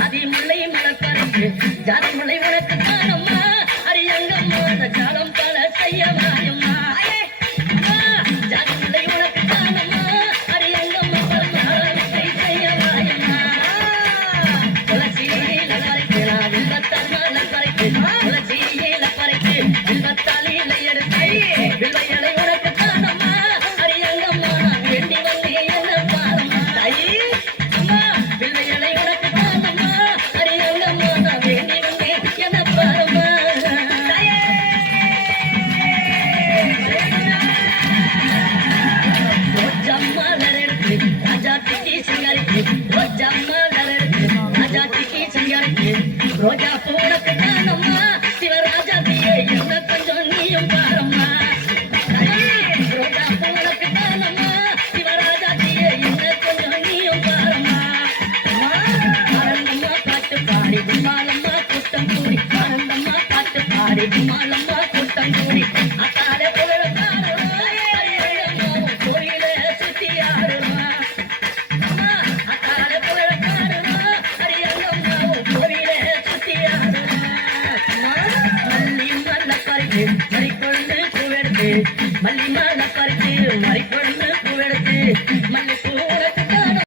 ஜாதி முல்லை மலர் பறித்து ஜாதி முல்லை உனக்கு தானம்மா அரிய வில்வத்தாலி இலை எடுத்து வில்வையலை உனக்கு தானம்மா அரியங்கம்மா நான் வேண்டி வந்தேன் என்ன பாரம்மா அம்மா வில்வையலை உனக்கு தானம்மா அரியங்கம்மா நான் வேண்டி வந்தேன் என்ன பாரம்மா ரோஜம்மா எடுத்து ராஜாத்திக்கு சிங்கரிக்கு ரோஜம்மா எடுத்து ராஜாத்திக்கு சிங்கரிக்கு ரோஜா பூனுக்கு தானம்மா சிவராஜாத்தியே என்ன கொஞ்சம் நீயும் பாரம்மா ரோஜா பூனுக்கு தானம்மா சிவராஜாத்தியே என்ன கொஞ்சம் நீயும் பாரம்மா ஆனந்தம்மா பாட்டு பாடி கும்மாலம்மா கூட்டம் கூடி ஆனந்தம்மா பாட்டு பாடி கும்மாலம்மா கூட்டம் கூடி அத்தாட புகழ கோயில சுத்தி ஆடுமா அம்மா அத்தாட புகழ பாடுமா அரியங்கம்மா கோயில சுத்தி ஆடுமா மல்லி மல்ல பறித்து மறிக்கொழுந்து பூவெடுத்து மல்லி மல்ல பறித்து மறிக்கொழுந்து பூவெடுத்து